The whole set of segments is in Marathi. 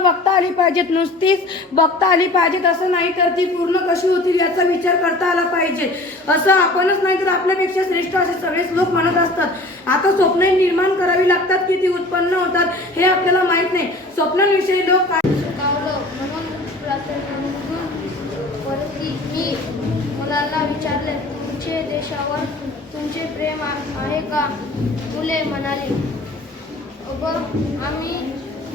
बघता आली पाहिजेत, नुसतीच बघता आली पाहिजेत असं नाही, तर ती पूर्ण कशी होतील याचा विचार करता आला पाहिजे. असं आपणच नाही तर आपल्यापेक्षा श्रेष्ठ असे सगळेच लोक म्हणत असतात. आता स्वप्ने निर्माण करावी लागतात की ती उत्पन्न होतात हे आपल्याला माहित नाही. स्वप्नांविषयी लोक काय शिकवलं म्हणून मी मुलांना विचारले, तुमचे देशावर तुमचे प्रेम आहे का? मुले म्हणाली, आम्ही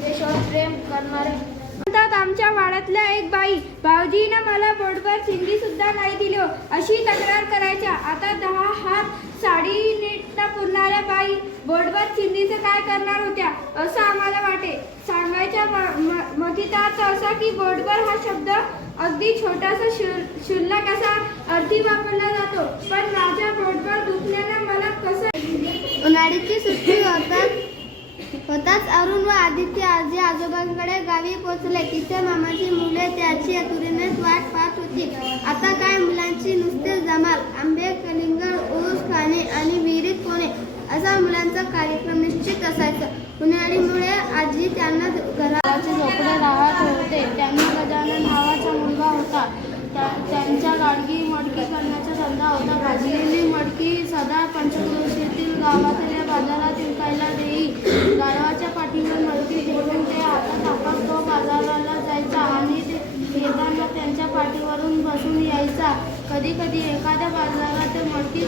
देशावर प्रेम करणारे. म्हणतात आमच्या वाड्यातल्या एक बाई, भाऊजीनं मला बोटभर चिंदी सुद्धा नाही दिलो अशी तक्रार करायच्या. आता 10 हात साडी नीट पुरणाऱ्या बाई बोटभर चिंदीचं काय करणार होत्या असं आम्हाला वाटे. सांगायच्या मतितार्थ असा की बोटभर हा शब्द अगदी छोटासा क्षुल्लक असा अर्थी वापरला जातो, पण माझ्या बोटभर दुखण्यानं मला कसं. उन्हाळ्याची सुट्टी होताच अरुण व आदित्य आजी आजोबांकडे गावी पोचले. तिथे मामाची मुले त्याची आतुरीनेच वाट पाहत होती. आता काय मुलांची नुसते जमाल, आंबे, कलिंगड, ऊस खाणे आणि विहिरीत पोहणे असा मुलांचा कार्यक्रम निश्चित असायचा. उन्हाळीमुळे आजी त्यांना घराचे झोपडे राहत होते. त्यांना गजानन नावाचा मुलगा होता. त्यांच्या गाडगी मडकी करण्याचा धंदा होता. भाजलेली मडकी सदा पंचक्रोशीतील गावातल्या बाजारात विकायला देई. गाढवाच्या पाठीवर मडकी ठेवून ते हातात हातात तो बाजाराला जायचा आणि येताना त्यांच्या पाठीवरून बसून यायचा. कधी कधी एखाद्या बाजारात मडकी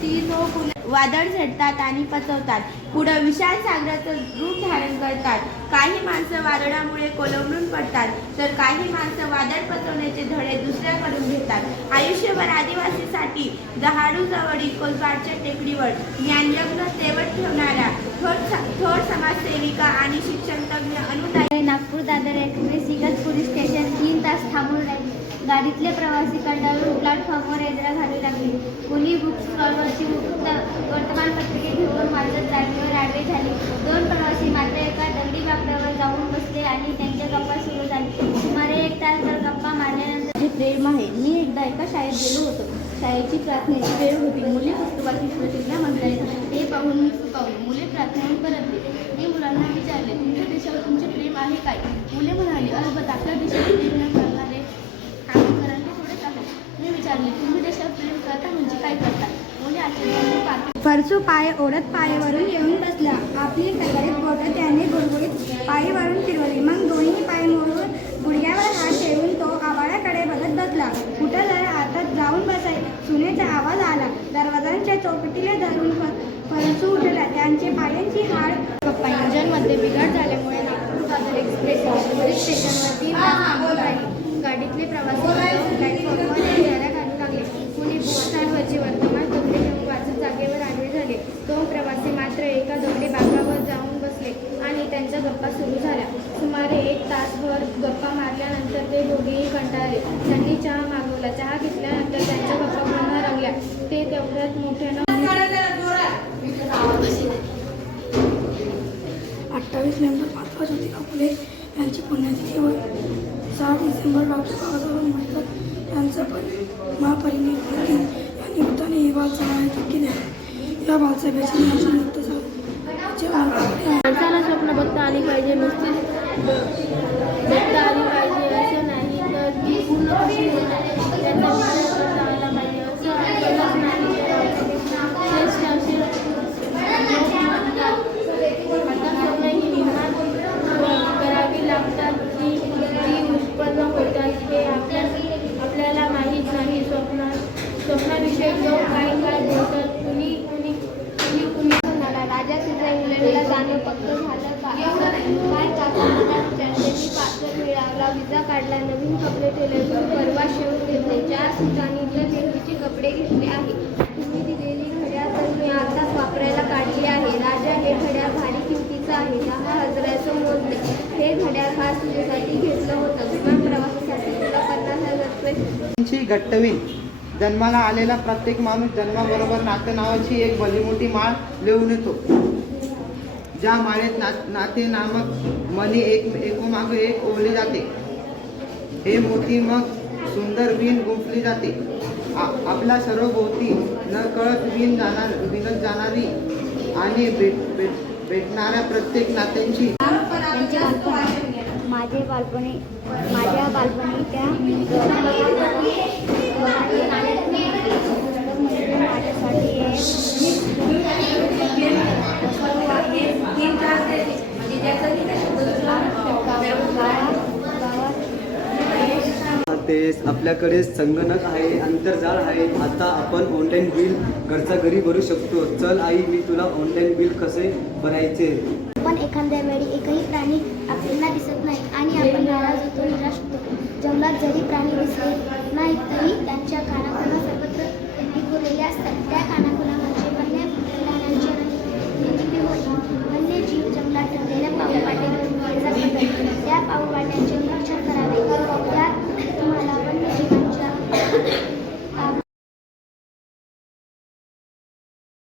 ती तो वादळ झडतात आणि पचवतात, पुढं विशाल सागराचं रूप धारण करतात. काही माणसं वादळामुळे कोलमडून पडतात, तर काही माणसं वादळ पचवण्याचे धडे दुसऱ्याकडून घेतात. आयुष्यभर आदिवासीसाठी दहाडू जवळील कोलपाडच्या टेकडीवर ज्ञानयज्ञ तेवत ठेवणाऱ्या थोर समाजसेविका आणि शिक्षण तज्ञ अनुताई नागपूर दादर एक्सप्रेस इगतपुरी स्टेशन 3 तास थांबून राहिले. गाडीतले प्रवासी कंटाळून प्लॅटफॉर्मवर एजरा घालू लागले. कोणी बुक स्टॉलवरची वर्तमानपत्रिके घेऊन माझ्या जागेवर आडवे झाले. 2 प्रवासी मात्र एका दगडी बाकड्यावर जाऊन बसले आणि त्यांच्या गप्पा सुरू झाली. सुमारे 1 तासभर गप्पा मारल्यानंतर माझे प्रेम आहे. मी एकदा एका शाळेत गेलो होतो. शाळेची प्रार्थनेची वेळ होती. मुले पुस्तकाची प्रतिज्ञा म्हणतायत. ते पाहून मी सुकावलो. मुले प्रार्थनेहून परतले. मी मुलांना विचारले, तुमच्या देशावर तुमचे प्रेम आहे काय? मुले म्हणाली, अल्बत आपल्या देशावर प्रेम न करणारे आम्ही घरांचे थोडेच आहोत. मी विचारले, तुम्ही देशावर प्रेम करता म्हणजे काय करता? मुले आश्चर्याने पाहत परसू पाय ओढत पायावरून येऊन बसला. आपली टकरीत बोटं त्याने गुळगुळीत पायीवरून फिरवली. मग दोन्ही पाय मोडून गुडघ्यावर हात ठेवून तो आभाळाकडे बघत बसला. कुठं जरा आतात जाऊन बसाय. सुनेचा आवाज आला. दरवाजांच्या चौकटीला धरून परसू उठला. त्यांचे पायांची हाड इंजनमध्ये बिघाड झाल्यामुळे नागपूर दादर एक्सप्रेस स्टेशनवर 3 तास थांबून राहिली. गाडीतले प्रवासी प्लॅटफॉर्मवर एजरा घालू लागले. कोणी बुक स्टॉलवरची वर्तमानपत्रे घेऊन वाचत जागेवर आडवे झाले. 2 प्रवासी मात्र एका दगडी बाकावर जाऊन बसले आणि त्यांच्या गप्पा सुरू झाल्या. सुमारे 1 तासभर गप्पा मारल्यानंतर ते दोघेही कंटाळले. त्यांनी चहा मागवला. चहा घेतल्यानंतर त्यांच्या गप्पा पुन्हा रंगल्या. ते तेवढ्यात मोठ्यानं 28 नोव्हेंबर महात्मा ज्योतिबा फुले यांची पुण्यतिथी व 6 डिसेंबर डॉक्टर बाबासाहेब आंबेडकर यांचा महापरिनिर्वाण दिन या निमित्ताने ही बालसभा केली आहे. या बालसभेचे नियोजन माणसाला स्वप्न बघता आली पाहिजे, नुसतीच बघता आली पाहिजे असं नाही, तर ती पूर्ण कशी होणार त्याचा विचार करता आला पाहिजे. असं आपल्यालाच नाही श्रेष्ठ असे आता स्वप्न ही निर्माण करावी लागतात की ती उत्पन्न होतात हे आपल्याला माहीत नाही. स्वप्नाविषयी लोक काय बोलतात. कुणी म्हणाला, राजा तुझ्या इंग्लंडला जाणं पक्क झालं का? काय काका त्यांनी पासपोर्ट मिळाला, विजा काढला, नवीन कपडे टेलरकडून परवा शिवून घेतले, 4 ठिकाणीतल्या भेंडीचे कपडे घेतले आहे. तुम्ही दिलेली घड्याळ तर मी आताच वापरायला काढली आहे. राजा, हे घड्याळ भारी किमतीचं आहे. 10,000चं मोजले. हे घड्याळ खास तुझ्यासाठी घेतलं होतं. विमान प्रवासासाठी तुला 50,000 रुपये घट्टवीन. जन्माला आलेला प्रत्येक माणूस जन्माबरोबर नातं नावाची एक भली मोठी माळ लिहून येतो. ज्या माळेत नाते नामक मणी एकोमागे एक ओवले जाते. हे मोठी मग सुंदर विण गुंफली जाते. आपल्या सर्व भोवती न कळत विणत जाणारी आणि भेटणाऱ्या प्रत्येक नात्यांची माझ्या बालपणी त्या माझ्यासाठी तेच आपल्याकडे संगणक आहे, आंतरजाळ आहे. आता आपण ऑनलाईन बिल घरच्या घरी भरू शकतो. चल आई, मी तुला ऑनलाईन बिल कसे भरायचे. पण एखाद्या वेळी एकही प्राणी आपल्याला दिसत नाही आणि आपण नाराज होतो, निराश होतो. जंगलात जरी प्राणी दिसले नाहीत तरी त्यांच्या कानाखाना सर्वत्र विखुरलेले असतात. त्या